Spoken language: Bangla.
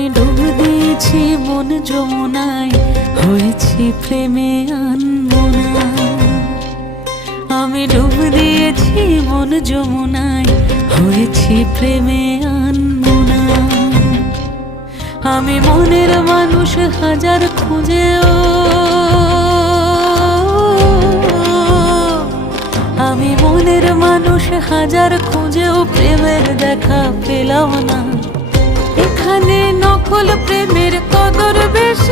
আমি ডুব দিয়েছি মন যমুনায়, হয়েছি প্রেমে আনমনা। আমি ডুব দিয়েছি মন যমুনায়, হয়েছি প্রেমে আনমনা। আমি মনের মানুষ হাজার খুঁজেও, আমি মনের মানুষ হাজার খুঁজেও প্রেমের দেখা পেলাম না। এখানে নকল প্রেমের কদর বেশি।